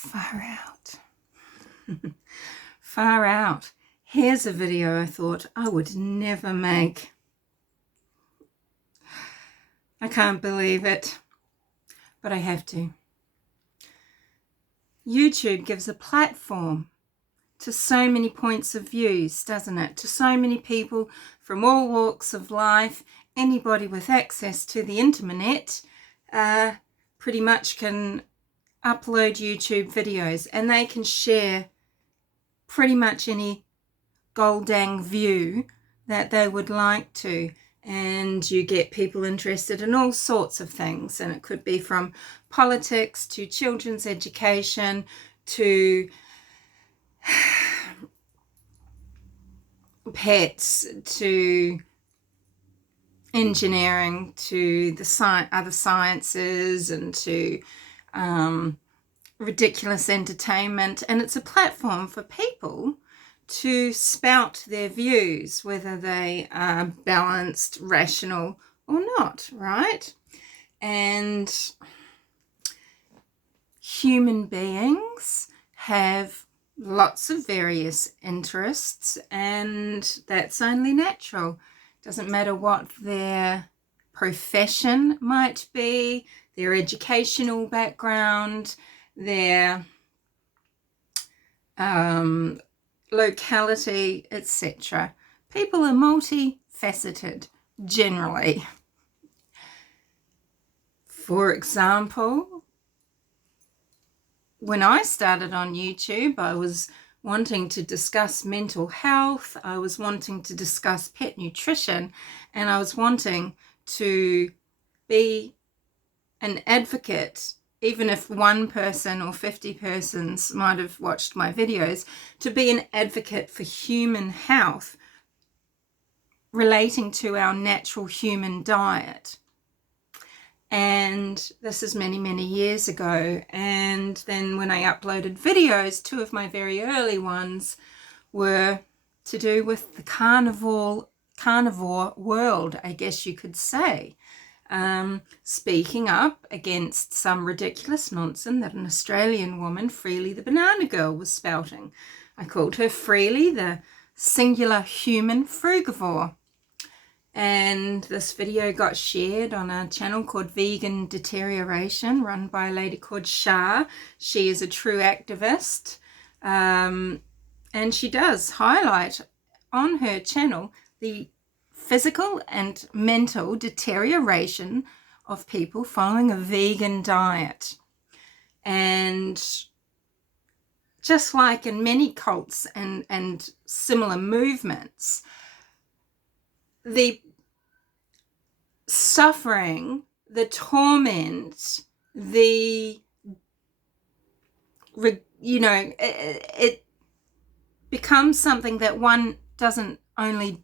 Far out. Far out. Here's a video I thought I would never make. I can't believe it, but I have to. YouTube gives a platform to so many points of views, doesn't it? To so many people from all walks of life. Anybody with access to the internet pretty much can upload YouTube videos, and they can share pretty much any gold-dang view that they would like to. And you get people interested in all sorts of things, and it could be from politics to children's education to pets to engineering to the other sciences and to ridiculous entertainment. And it's a platform for people to spout their views, whether they are balanced, rational or not, right? And human beings have lots of various interests, and that's only natural. Doesn't matter what their profession might be, their educational background, their locality, etc. People are multifaceted generally. For example, when I started on YouTube, I was wanting to discuss mental health, I was wanting to discuss pet nutrition, and I was wanting to be an advocate, even if one person or 50 persons might have watched my videos, to be an advocate for human health relating to our natural human diet. And this is many, many years ago. And then when I uploaded videos, two of my very early ones were to do with the carnivore world, I guess you could say. Speaking up against some ridiculous nonsense that an Australian woman, Freely the Banana Girl, was spouting. I called her Freely the singular human frugivore. And this video got shared on a channel called Vegan Deterioration, run by a lady called Shah. She is a true activist, and she does highlight on her channel the physical and mental deterioration of people following a vegan diet. And just like in many cults and similar movements, the suffering, the torment, it becomes something that one doesn't only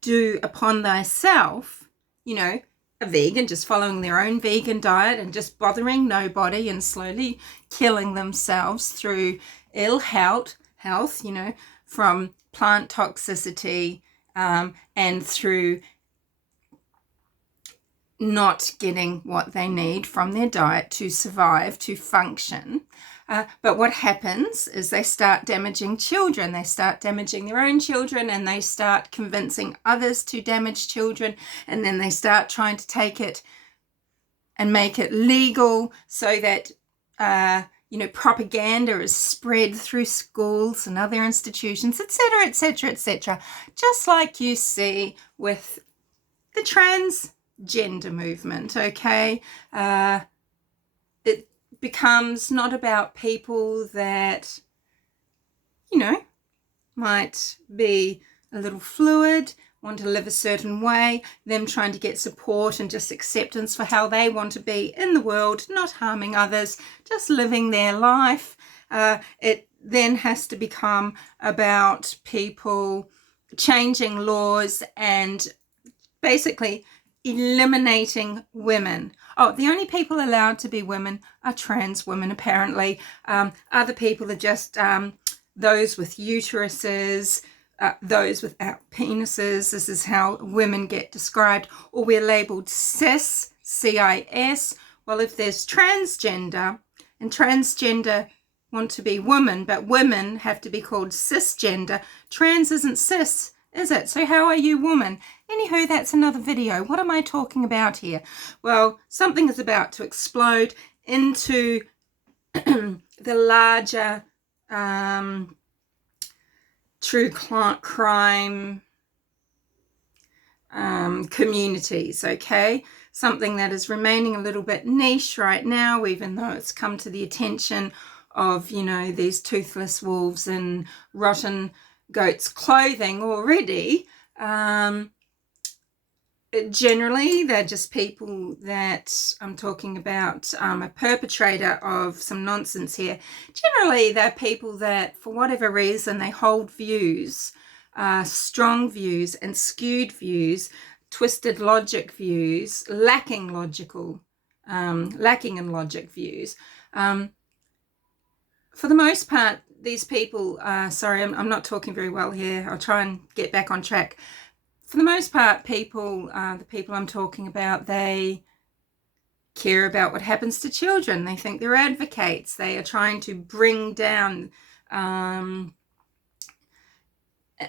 do upon thyself, a vegan just following their own vegan diet and just bothering nobody and slowly killing themselves through ill health, from plant toxicity, and through not getting what they need from their diet to survive, to function. But what happens is they start damaging children. They start damaging their own children, and they start convincing others to damage children. And then they start trying to take it and make it legal so that propaganda is spread through schools and other institutions, etc., etc., etc. Just like you see with the transgender movement, okay? It becomes not about people that, might be a little fluid, want to live a certain way, them trying to get support and just acceptance for how they want to be in the world, not harming others, just living their life. It then has to become about people changing laws and basically eliminating women. Oh, the only people allowed to be women are trans women, apparently. Other people are just those with uteruses, those without penises. This is how women get described. Or we're labeled cis, C-I-S. Well, if there's transgender and transgender want to be women, but women have to be called cisgender. Trans isn't cis, is it? So how are you woman? Anywho, that's another video. What am I talking about here? Well, something is about to explode into the larger true crime communities, okay? Something that is remaining a little bit niche right now, even though it's come to the attention of, you know, these toothless wolves in rotten goats' clothing already. Generally, they're just people that I'm talking about, a perpetrator of some nonsense here. Generally, they're people that, for whatever reason, they hold views, strong views and skewed views, twisted logic views, lacking in logic views. For the most part, these people, sorry, I'm not talking very well here. I'll try and get back on track. For the most part, people, the people I'm talking about, they care about what happens to children. They think they're advocates. They are trying to bring down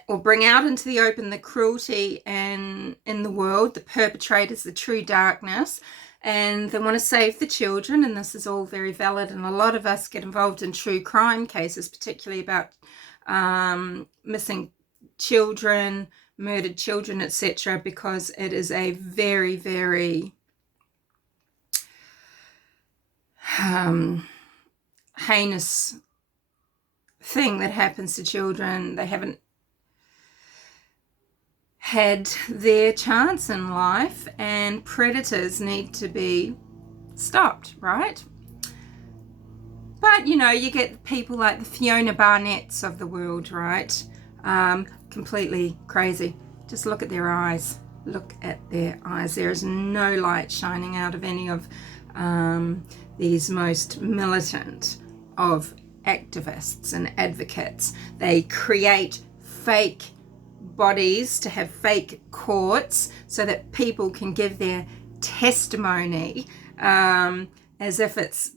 or bring out into the open the cruelty in the world, the perpetrators, the true darkness, and they want to save the children, and this is all very valid, and a lot of us get involved in true crime cases, particularly about missing children, murdered children, etc., because it is a very, very heinous thing that happens to children. They haven't had their chance in life, and predators need to be stopped, right? But, you know, you get people like the Fiona Barnetts of the world, right? Completely crazy. Just look at their eyes. Look at their eyes. There is no light shining out of any of these most militant of activists and advocates. They create fake bodies to have fake courts so that people can give their testimony as if it's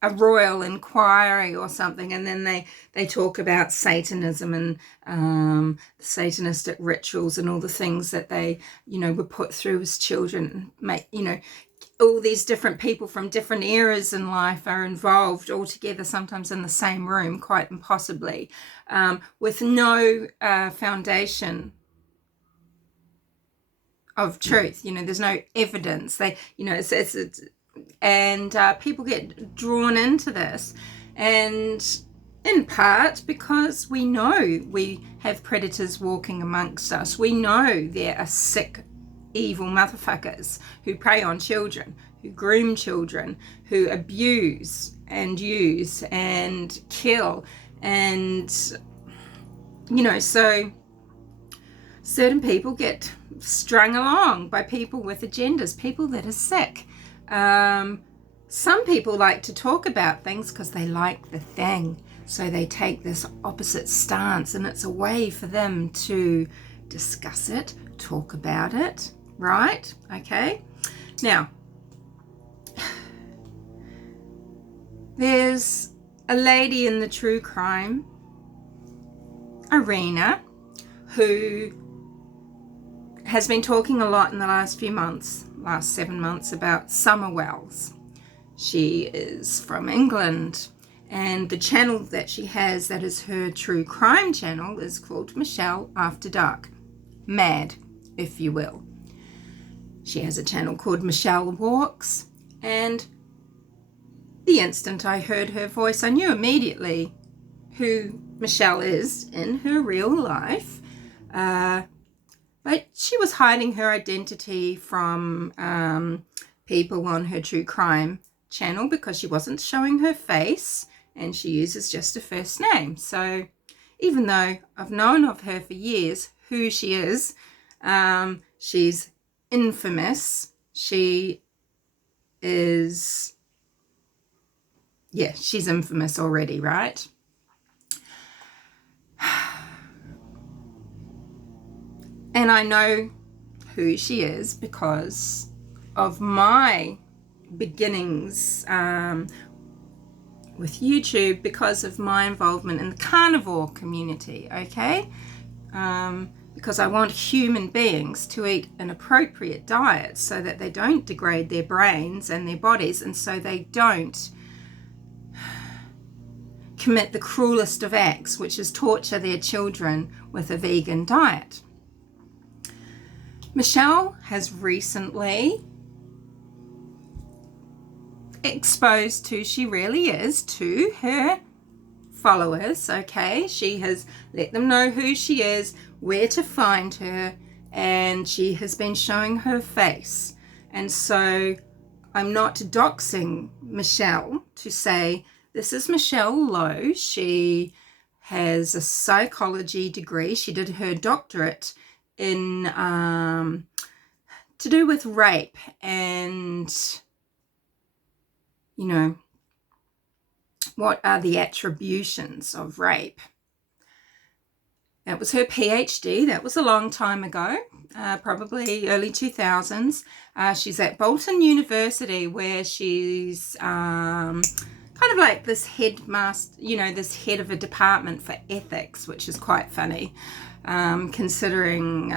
a royal inquiry or something, and then they talk about Satanism and Satanistic rituals and all the things that they, you know, were put through as children. Make, you know, all these different people from different eras in life are involved all together, sometimes in the same room, quite impossibly, with no foundation of truth. You know, there's no evidence. They, you know, it's and people get drawn into this, and in part because we know we have predators walking amongst us. We know there are sick, evil motherfuckers who prey on children, who groom children, who abuse and use and kill, and, you know, so certain people get strung along by people with agendas, people that are sick. Some people like to talk about things because they like the thing, so they take this opposite stance, and it's a way for them to discuss it, talk about it, right? Okay, now there's a lady in the true crime arena who has been talking a lot in the last 7 months, about Summer Wells. She is from England, and the channel that she has, that is her true crime channel, is called Michelle After Dark. Mad, if you will. She has a channel called Michelle Walks, and the instant I heard her voice, I knew immediately who Michelle is in her real life. But she was hiding her identity from people on her true crime channel because she wasn't showing her face, and she uses just a first name. So even though I've known of her for years, who she is, she's infamous. She is, yeah, she's infamous already, right? And I know who she is because of my beginnings with YouTube because of my involvement in the carnivore community, okay? Because I want human beings to eat an appropriate diet so that they don't degrade their brains and their bodies, and so they don't commit the cruelest of acts, which is torture their children with a vegan diet. Michelle has recently exposed who she really is to her followers, okay? She has let them know who she is, where to find her, and she has been showing her face. And so I'm not doxing Michelle to say, this is Michelle Lowe. She has a psychology degree. She did her doctorate in to do with rape and, you know, what are the attributions of rape. That was her PhD. That was a long time ago, probably early 2000s. She's at Bolton University, where she's kind of like this headmaster, you know, this head of a department for ethics, which is quite funny, considering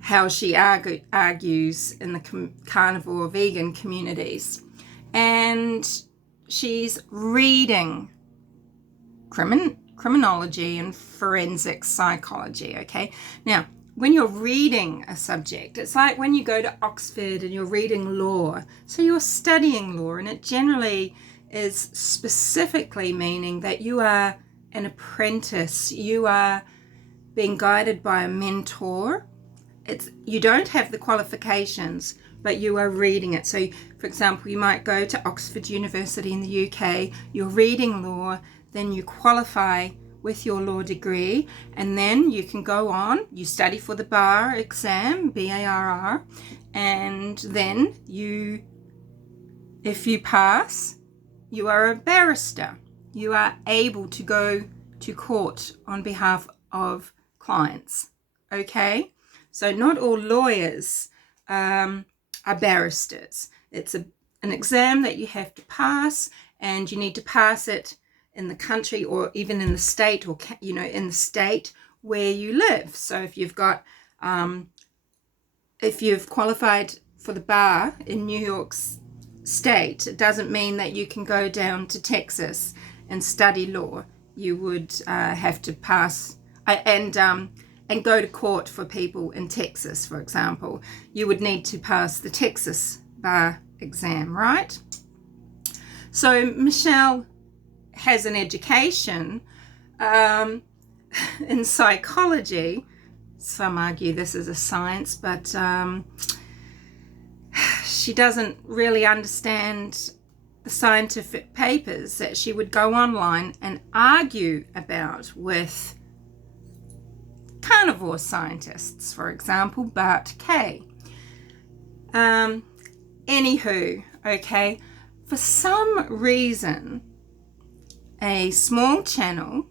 how she argues in the carnivore vegan communities. And she's reading criminology and forensic psychology, okay? Now, when you're reading a subject, it's like when you go to Oxford and you're reading law. So you're studying law, and it generally is specifically meaning that you are an apprentice. You are being guided by a mentor. You don't have the qualifications, but you are reading it. So, for example, you might go to Oxford University in the UK, you're reading law, then you qualify with your law degree, and then you can go on, you study for the bar exam, BARR, and then if you pass, you are a barrister. You are able to go to court on behalf of clients, okay? So not all lawyers are barristers. It's an exam that you have to pass, and you need to pass it in the country or even in the state, or, you know, in the state where you live. So if you've got, if you've qualified for the bar in New York State, it doesn't mean that you can go down to Texas and study law. You would have to pass and go to court for people in Texas, for example. You would need to pass the Texas bar exam, right? So Michelle has an education in psychology. Some argue this is a science, but she doesn't really understand the scientific papers that she would go online and argue about with carnivore scientists, for example, Bart K. Anywho, okay, for some reason, a small channel,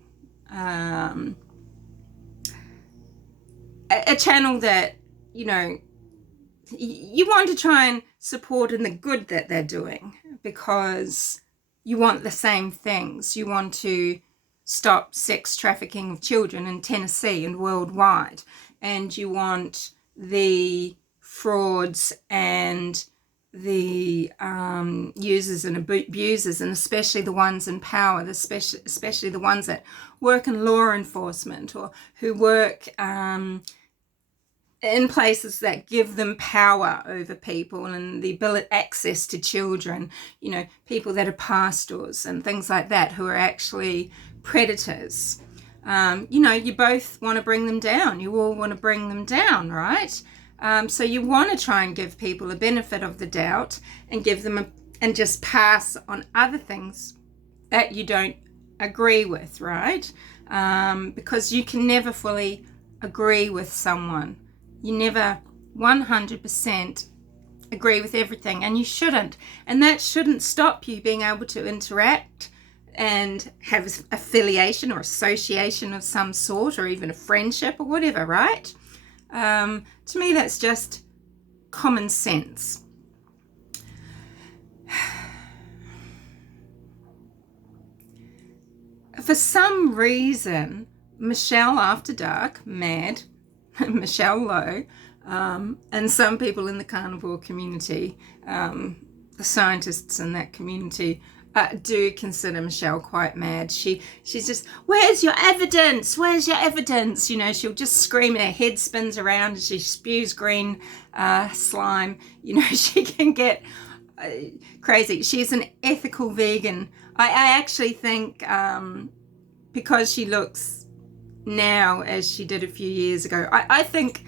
a channel that, you know, you want to try and support in the good that they're doing, because you want the same things. You want to stop sex trafficking of children in Tennessee and worldwide, and you want the frauds and the users and abusers, and especially the ones in power, especially the ones that work in law enforcement or who work in places that give them power over people and the ability, access to children, you know, people that are pastors and things like that, who are actually predators. You know, you both want to bring them down. You all want to bring them down, right? So you want to try and give people a benefit of the doubt and give them and just pass on other things that you don't agree with, right? Because you can never fully agree with someone. You never 100% agree with everything, and you shouldn't. And that shouldn't stop you being able to interact and have affiliation or association of some sort, or even a friendship or whatever, right? To me, that's just common sense. For some reason, Michelle After Dark, mad, Michelle Lowe, and some people in the carnivore community, the scientists in that community, do consider Michelle quite mad. She's just, where's your evidence? Where's your evidence? You know, she'll just scream and her head spins around and she spews green slime. You know, she can get crazy. She's an ethical vegan. I actually think because she looks now as she did a few years ago, I think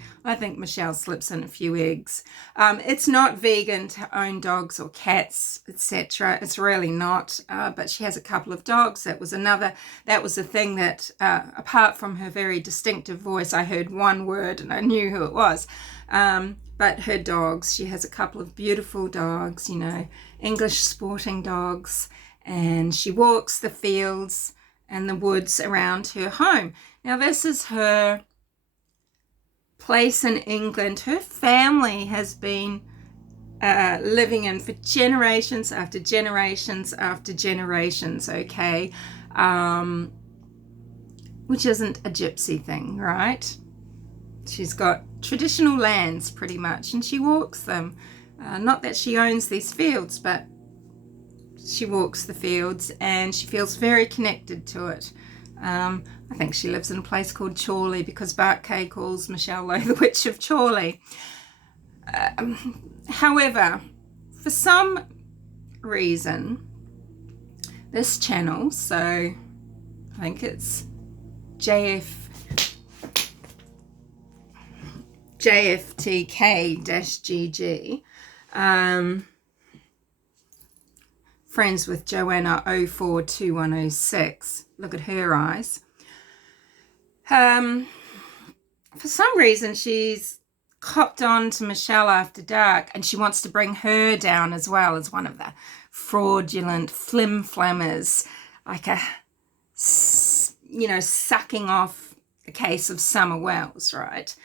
Michelle slips in a few eggs. It's not vegan to own dogs or cats, etc. It's really not. But she has a couple of dogs. That was the thing that, apart from her very distinctive voice, I heard one word and I knew who it was. But her dogs, she has a couple of beautiful dogs, you know, English sporting dogs, and she walks the fields and the woods around her home. Now, this is her place in England. Her family has been living in for generations after generations after generations, okay? Which isn't a gypsy thing, right? She's got traditional lands pretty much, and she walks them. Not that she owns these fields, but she walks the fields and she feels very connected to it. I think she lives in a place called Chorley because Bart K calls Michelle Lowe the Witch of Chorley. However, for some reason, this channel, so I think it's jftk-gg, friends with Joanna 042106. Look at her eyes. For some reason, she's copped on to Michelle After Dark, and she wants to bring her down as well as one of the fraudulent flim-flammers, like a, you know, sucking off the case of Summer Wells, right?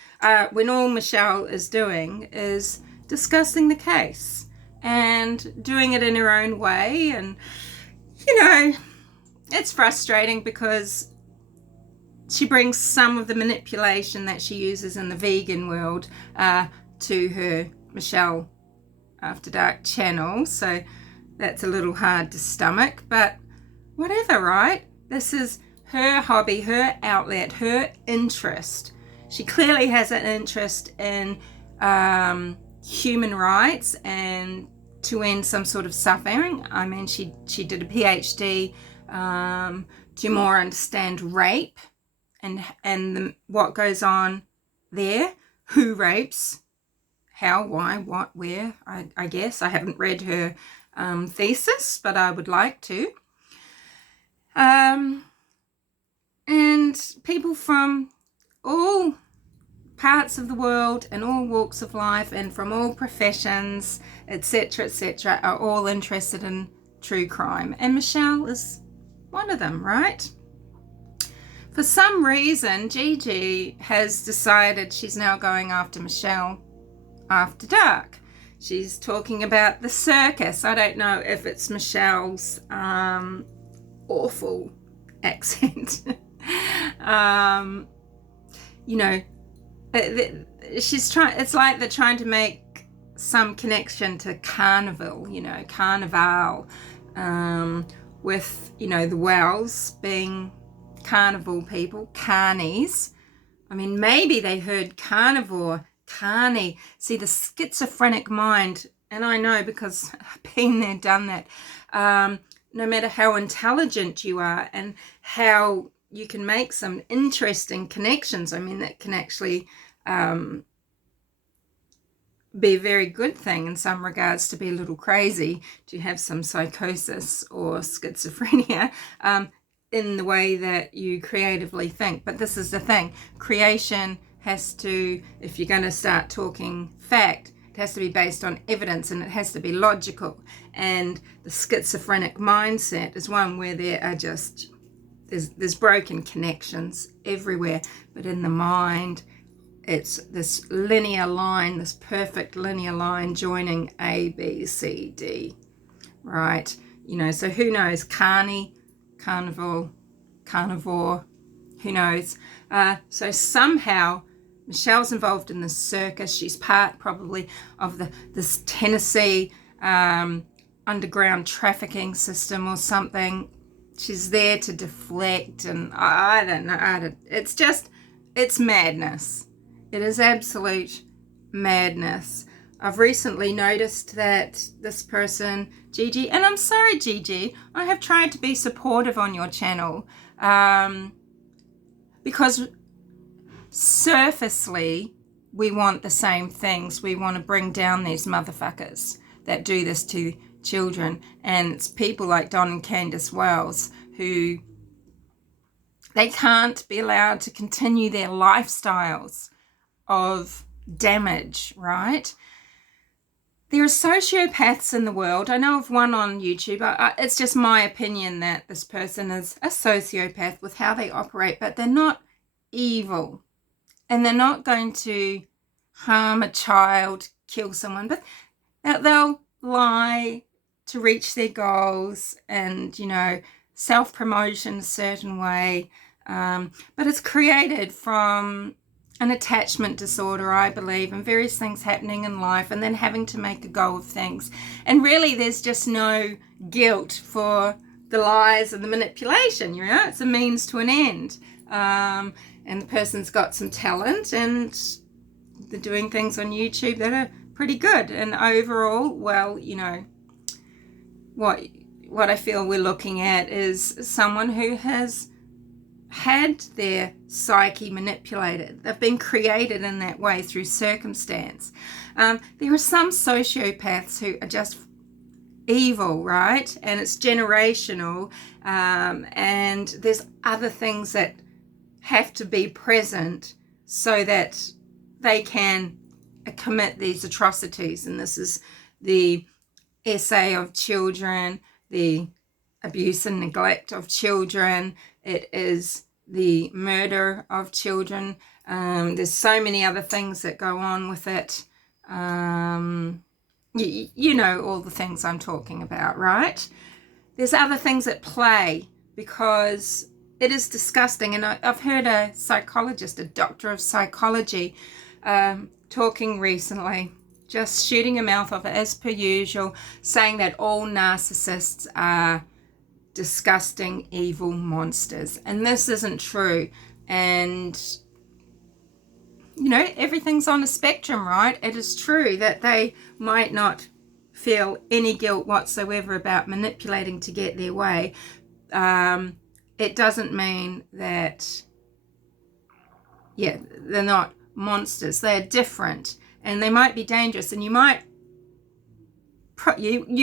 When all Michelle is doing is discussing the case and doing it in her own way. And, you know, it's frustrating because she brings some of the manipulation that she uses in the vegan world to her Michelle After Dark channel. So that's a little hard to stomach, but whatever, right? This is her hobby, her outlet, her interest. She clearly has an interest in human rights and to end some sort of suffering. I mean, she did a PhD to more understand rape and what goes on there, who rapes, how, why, what, where. I guess I haven't read her thesis, but I would like to. And people from all parts of the world and all walks of life and from all professions, etc., are all interested in true crime. And Michelle is one of them, right? For some reason, Gigi has decided she's now going after Michelle After Dark. She's talking about the circus. I don't know if it's Michelle's awful accent. You know, she's trying. It's like they're trying to make some connection to carnival. You know, carnival, with, you know, the Wells being carnival people, carnies. I mean, maybe they heard carnivore, carny. See, the schizophrenic mind, and I know because I've been there, done that. No matter how intelligent you are and how you can make some interesting connections, I mean, that can actually be a very good thing in some regards, to be a little crazy, to have some psychosis or schizophrenia in the way that you creatively think. But this is the thing, creation has to, if you're going to start talking fact, it has to be based on evidence and it has to be logical. And the schizophrenic mindset is one where there are just, there's broken connections everywhere, but in the mind, it's this linear line, this perfect linear line joining A, B, C, D, right? You know, so who knows? Carny, carnival, carnivore, who knows. So somehow Michelle's involved in the circus. She's part probably of this Tennessee underground trafficking system or something. She's there to deflect, and I don't know. It's madness. It is absolute madness. I've recently noticed that this person, Gigi, and I'm sorry, Gigi, I have tried to be supportive on your channel, because surfacely we want the same things. We want to bring down these motherfuckers that do this to children, and it's people like Don and Candace Wells who they can't be allowed to continue their lifestyles of damage, right? There are sociopaths in the world. I know of one on YouTube. It's just my opinion that this person is a sociopath with how they operate, but they're not evil. And they're not going to harm a child, kill someone, but they'll lie to reach their goals and, you know, self-promotion a certain way. But it's created from an attachment disorder, I believe, and various things happening in life, and then having to make a go of things. And really, there's just no guilt for the lies and the manipulation, you know? It's a means to an end. And the person's got some talent, and they're doing things on YouTube that are pretty good. And overall, well, you know, what I feel we're looking at is someone who has had their psyche manipulated. They've been created in that way through circumstance. There are some sociopaths who are just evil, right? And it's generational. And there's other things that have to be present so that they can commit these atrocities. And this is the essay of children, the abuse and neglect of children. It is the murder of children. There's so many other things that go on with it. You know all the things I'm talking about, right? There's other things at play because it is disgusting. And I've heard a psychologist, a doctor of psychology, talking recently, just shooting her mouth off as per usual, saying that all narcissists are disgusting, evil monsters. And this isn't true. And, you know, everything's on a spectrum, right? It is true that they might not feel any guilt whatsoever about manipulating to get their way. It doesn't mean that, yeah, they're not monsters. They're different, and they might be dangerous, and you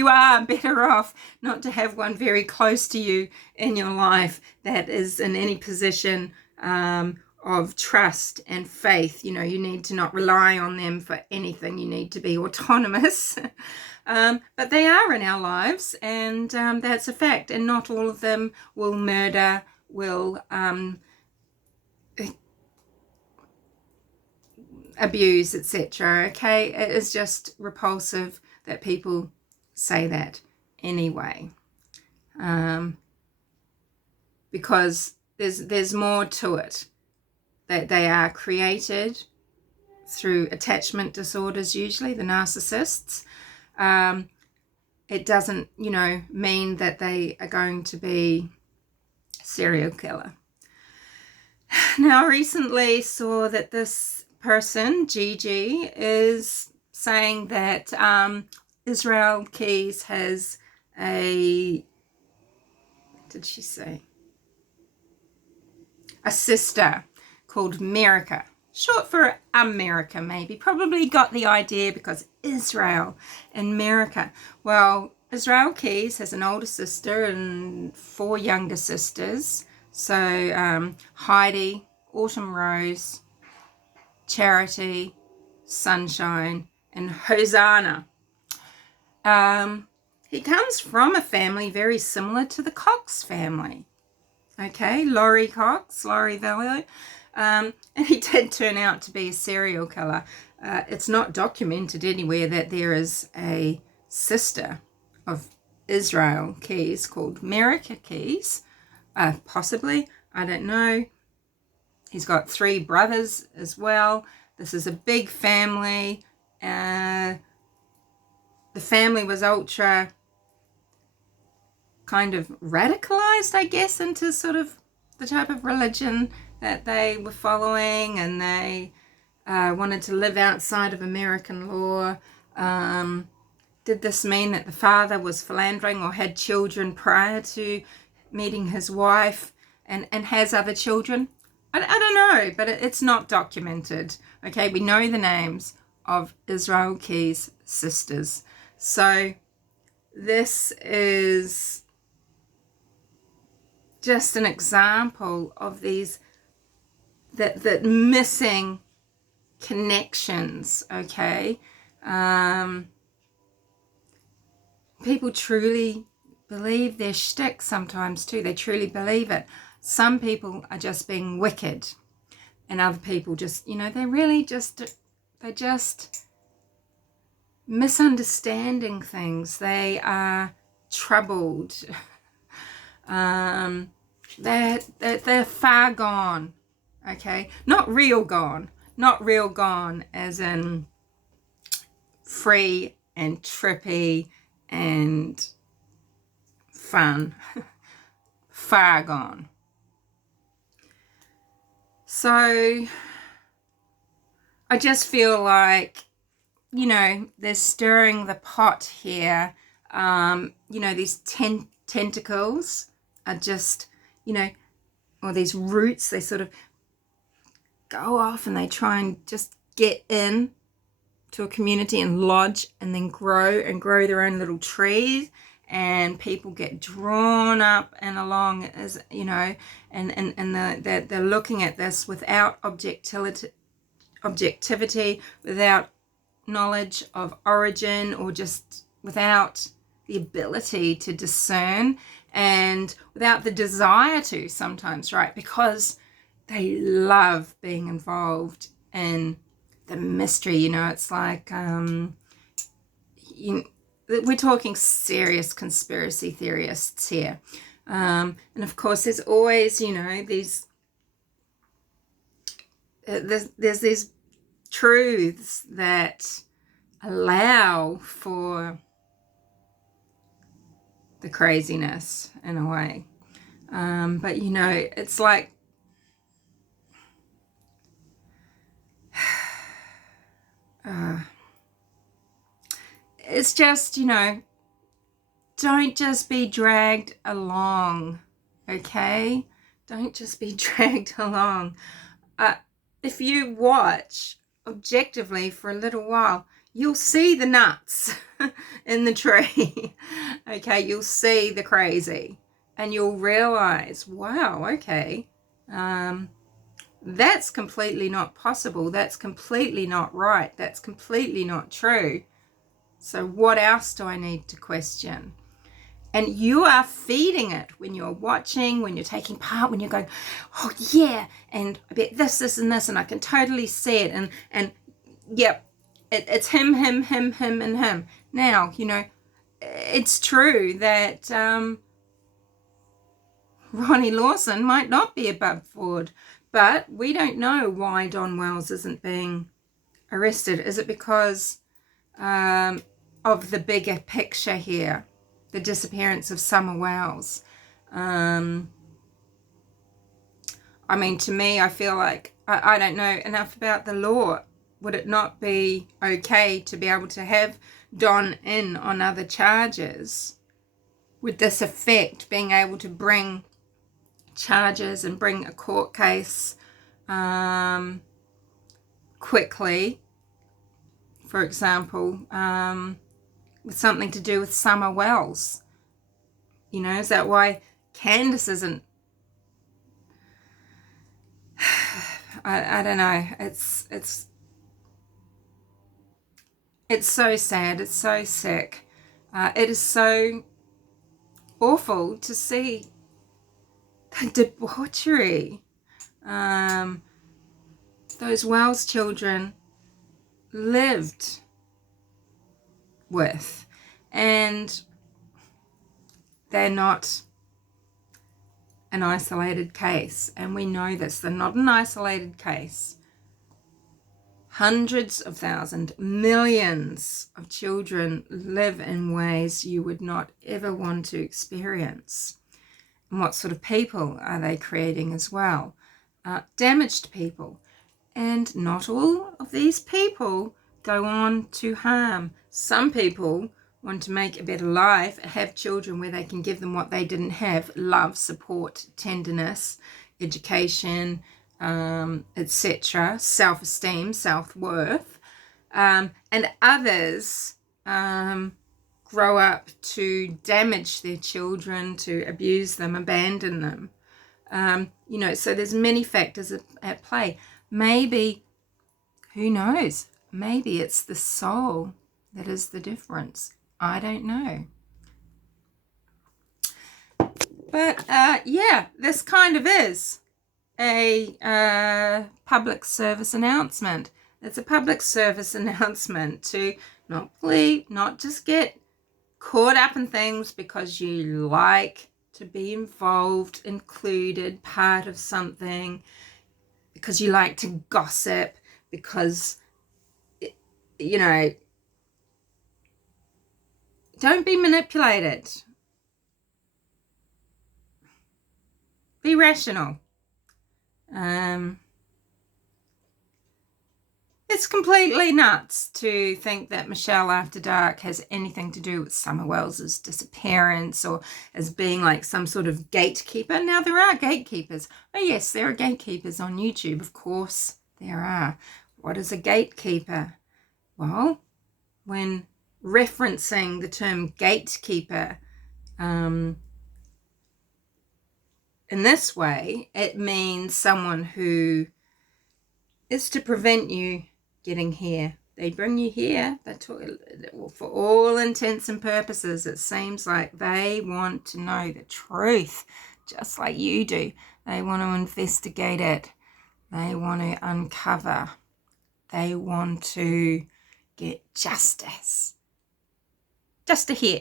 are better off not to have one very close to you in your life that is in any position of trust and faith. You know, you need to not rely on them for anything. You need to be autonomous. But they are in our lives, and that's a fact. And not all of them will murder, will abuse, etc. Okay, it is just repulsive that people say that anyway, because there's more to it. That they are created through attachment disorders, usually the narcissists. It doesn't, you know, mean that they are going to be serial killer. Now, I recently saw that this person, Gigi, is saying that Israel Keys has a, what did she say? A sister called America. Short for America, maybe. Probably got the idea because Israel and America. Well, Israel Keys has an older sister and 4 younger sisters. So Heidi, Autumn Rose, Charity, Sunshine, and Hosanna. He comes from a family very similar to the Cox family. Okay, Laurie Cox, Laurie Vallow. And he did turn out to be a serial killer. It's not documented anywhere that there is a sister of Israel Keys called America Keys. Possibly. I don't know. He's got 3 brothers as well. This is a big family. The family was ultra kind of radicalized, I guess, into sort of the type of religion that they were following, and they wanted to live outside of American law. Did this mean that the father was philandering or had children prior to meeting his wife and has other children? I don't know, but it's not documented. Okay, we know the names of Israel Key's sisters. So this is just an example of these that missing connections. Okay, people truly believe their shtick sometimes too. They truly believe it. Some people are just being wicked, and other people just, they're just misunderstanding things. They are troubled. They're far gone. Okay, not real gone as in free and trippy and fun. Far gone. So I just feel like, they're stirring the pot here. These tentacles are just, or these roots, they sort of go off and they try and just get in to a community and lodge and then grow their own little trees, and people get drawn up and along, as they're looking at this without objectivity, without knowledge of origin, or just without the ability to discern, and without the desire to sometimes, right? Because they love being involved in the mystery. It's like we're talking serious conspiracy theorists here, and of course there's always these there's these truths that allow for the craziness in a way, but it's like it's just, don't just be dragged along, okay? Don't just be dragged along. If you watch objectively for a little while, you'll see the nuts in the tree, okay? You'll see the crazy, and you'll realize, wow, okay, that's completely not possible. That's completely not right. That's completely not true. So what else do I need to question? And you are feeding it when you're watching, when you're taking part, when you're going, oh yeah, and I bet this, and this, and I can totally see it. And yep, it's him, and him. Now, it's true that Ronnie Lawson might not be above board, but we don't know why Don Wells isn't being arrested. Is it because of the bigger picture here, the disappearance of Summer Wells? To me, I feel like I don't know enough about the law. Would it not be okay to be able to have Don in on other charges? Would this affect being able to bring charges and bring a court case quickly, for example, with something to do with Summer Wells? Is that why Candace isn't? I don't know. It's so sad. It's so sick. It is so awful to see the debauchery those Wells children lived with, and they're not an isolated case, and we know this. They're not an isolated case. Hundreds of thousands, millions of children live in ways you would not ever want to experience. And what sort of people are they creating as well? Damaged people. And not all of these people go on to harm. Some people want to make a better life, have children where they can give them what they didn't have: love, support, tenderness, education, etc., self-esteem, self-worth. And others grow up to damage their children, to abuse them, abandon them. So there's many factors at play. Maybe, who knows, maybe it's the soul that is the difference. I don't know. But this kind of is a public service announcement. It's a public service announcement to not just get caught up in things because you like to be involved, included, part of something, because you like to gossip, because, don't be manipulated. Be rational. It's completely nuts to think that Michelle After Dark has anything to do with Summer Wells's disappearance, or as being like some sort of gatekeeper. Now, there are gatekeepers. Oh yes, there are gatekeepers on YouTube. Of course there are. What is a gatekeeper? Well, when referencing the term gatekeeper in this way, it means someone who is to prevent you getting here. They bring you here. For all intents and purposes, it seems like they want to know the truth, just like you do. They want to investigate it. They want to uncover. They want to get justice. Just to hear.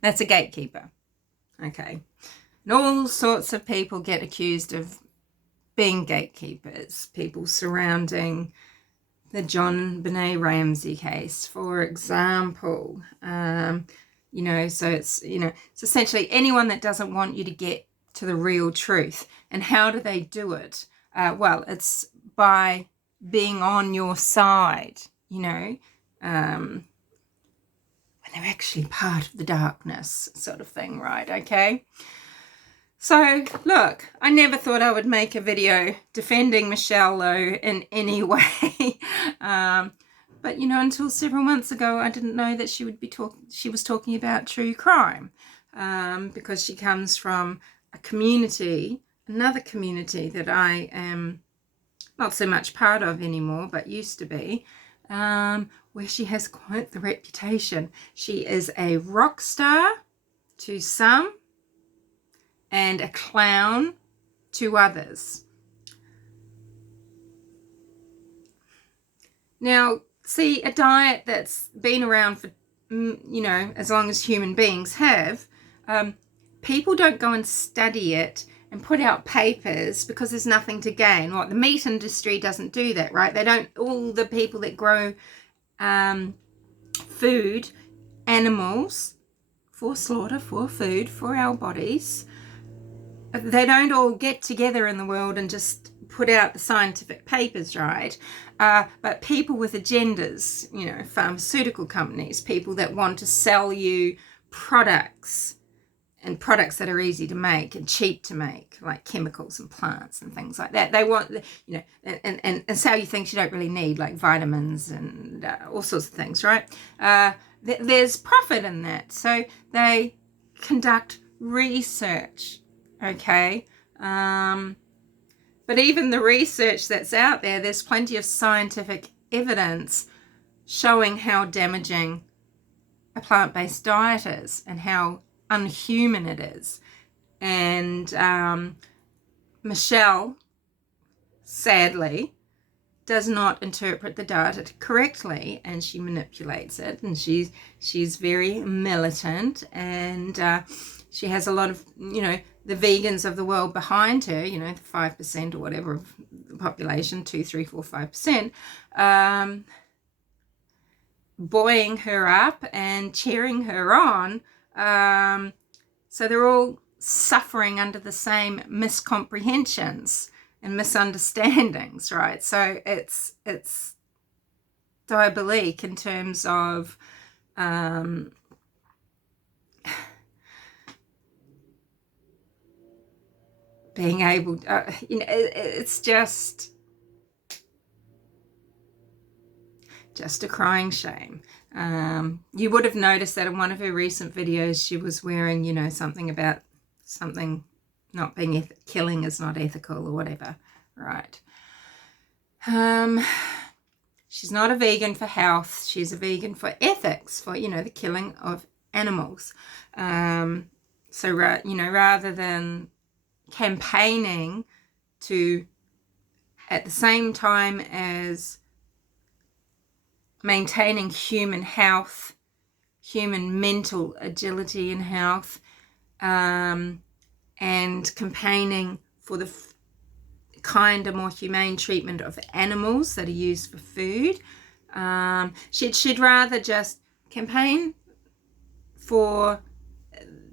That's a gatekeeper. Okay. And all sorts of people get accused of being gatekeepers. People surrounding the John Benet Ramsey case, for example. So it's essentially anyone that doesn't want you to get to the real truth. And how do they do it? Well, it's by being on your side, when they're actually part of the darkness, sort of thing, right? Okay. So, look, I never thought I would make a video defending Michelle Lowe in any way. But, until several months ago, I didn't know that she was talking about true crime, because she comes from another community that I am not so much part of anymore, but used to be, where she has quite the reputation. She is a rock star to some, and a clown to others. Now, see, a diet that's been around for, as long as human beings have, people don't go and study it and put out papers because there's nothing to gain. The meat industry doesn't do that, right? All the people that grow food, animals, for slaughter, for food, for our bodies, they don't all get together in the world and just put out the scientific papers, right? But people with agendas, pharmaceutical companies, people that want to sell you products, and products that are easy to make and cheap to make, like chemicals and plants and things like that. They want, and sell you things you don't really need, like vitamins and all sorts of things, right? There's profit in that. So they conduct research. Okay, but even the research that's out there, there's plenty of scientific evidence showing how damaging a plant-based diet is and how unhuman it is. And Michelle, sadly, does not interpret the data correctly, and she manipulates it, and she's very militant, and she has a lot of, you know, the vegans of the world behind her, you know, the 5% or whatever of the population, 2, 3, 4, 5%, buoying her up and cheering her on. So they're all suffering under the same miscomprehensions and misunderstandings, right? So it's diabolique in terms of being able, you know, it's just a crying shame. You would have noticed that in one of her recent videos, she was wearing, you know, something about something not being killing is not ethical or whatever, right? She's not a vegan for health. She's a vegan for ethics, for, you know, the killing of animals. So, you know, rather than campaigning to, at the same time as maintaining human health, human mental agility and health, and campaigning for the kinder, more humane treatment of animals that are used for food. She'd rather just campaign for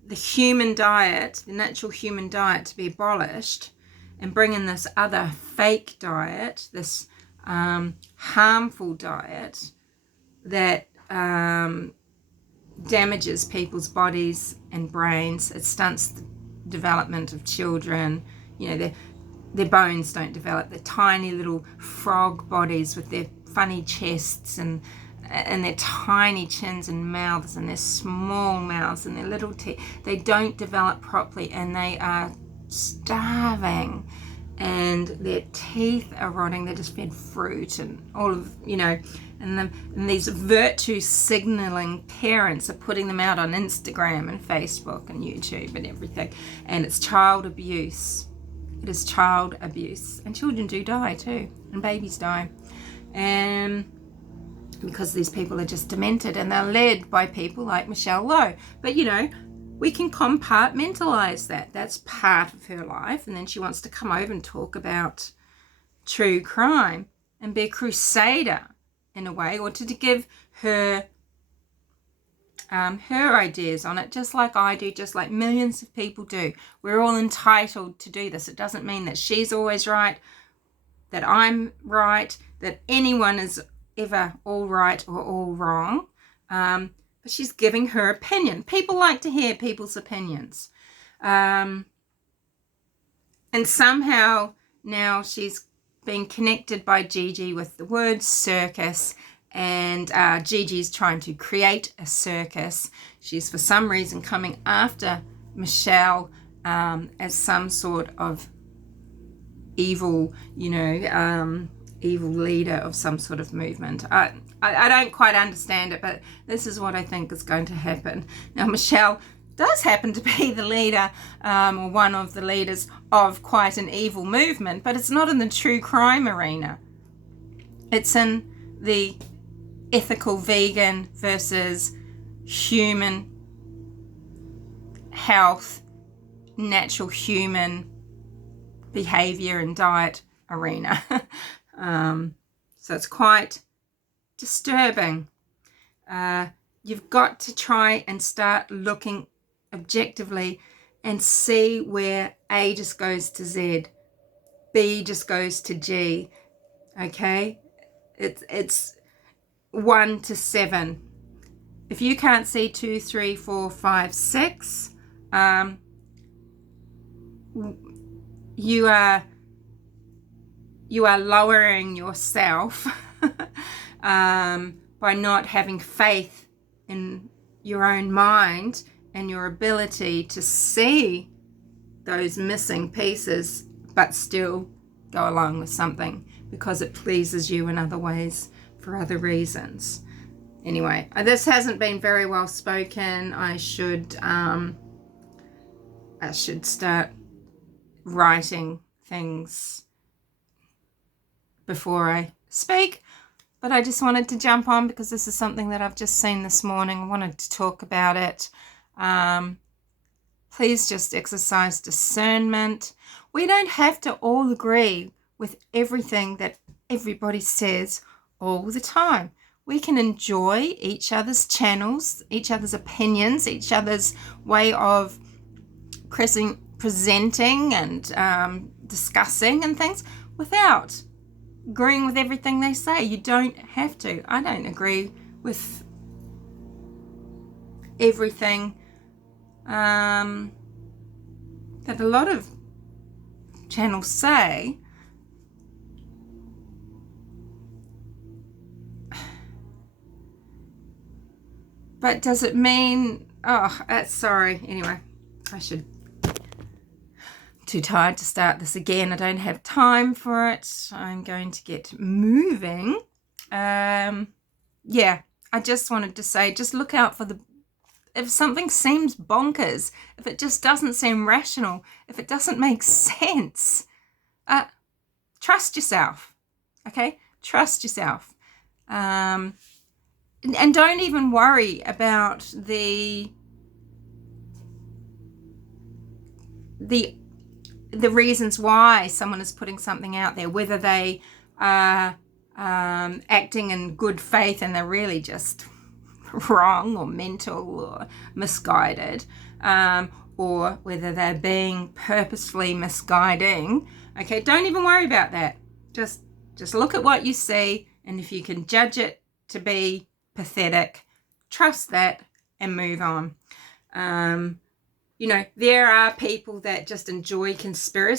the human diet, the natural human diet, to be abolished, and bring in this other fake diet, this harmful diet that damages people's bodies and brains. It stunts the development of children. You know, their bones don't develop. They're tiny little frog bodies with their funny chests and their tiny chins and mouths and their small mouths and their little teeth. They don't develop properly, and they are starving, and their teeth are rotting. They're just fed fruit and all of, you know, and these virtue signaling parents are putting them out on Instagram and Facebook and YouTube and everything, and it's child abuse. It is child abuse, and children do die too, and babies die, and because these people are just demented, and they're led by people like Michelle Lowe. But, you know, we can compartmentalize that. That's part of her life, and then she wants to come over and talk about true crime and be a crusader in a way, or to give her ideas on it, just like I do, just like millions of people do. We're all entitled to do this. It doesn't mean that she's always right, that I'm right, that anyone is ever all right or all wrong. But she's giving her opinion. People like to hear people's opinions. And somehow now she's been connected by Gigi with the word circus, and Gigi's trying to create a circus. She's for some reason coming after Michelle as some sort of evil, you know, evil leader of some sort of movement. I don't quite understand it, but this is what I think is going to happen. Now, Michelle does happen to be the leader, or one of the leaders of quite an evil movement, but it's not in the true crime arena. It's in the ethical vegan versus human health, natural human behavior and diet arena. So it's quite disturbing. You've got to try and start looking objectively and see where A just goes to Z, B just goes to G. Okay, it's 1 to 7. If you can't see 2, 3, 4, 5, 6, you are lowering yourself by not having faith in your own mind and your ability to see those missing pieces, but still go along with something because it pleases you in other ways for other reasons. Anyway, this hasn't been very well spoken. I should start writing things before I speak, but I just wanted to jump on because this is something that I've just seen this morning. I wanted to talk about it. Please just exercise discernment. We don't have to all agree with everything that everybody says all the time. We can enjoy each other's channels, each other's opinions, each other's way of presenting and discussing and things without agreeing with everything they say. You don't have to. I don't agree with everything that a lot of channels say. But does it mean, sorry, anyway, too tired to start this again. I don't have time for it. I'm going to get moving. Yeah, I just wanted to say, just look out for if something seems bonkers, if it just doesn't seem rational, if it doesn't make sense, trust yourself, okay? Trust yourself. And don't even worry about the reasons why someone is putting something out there, whether they are acting in good faith and they're really just wrong or mental or misguided, or whether they're being purposefully misguiding. Okay, don't even worry about that. Just look at what you see, and if you can judge it to be pathetic, trust that and move on. You know, there are people that just enjoy conspiracy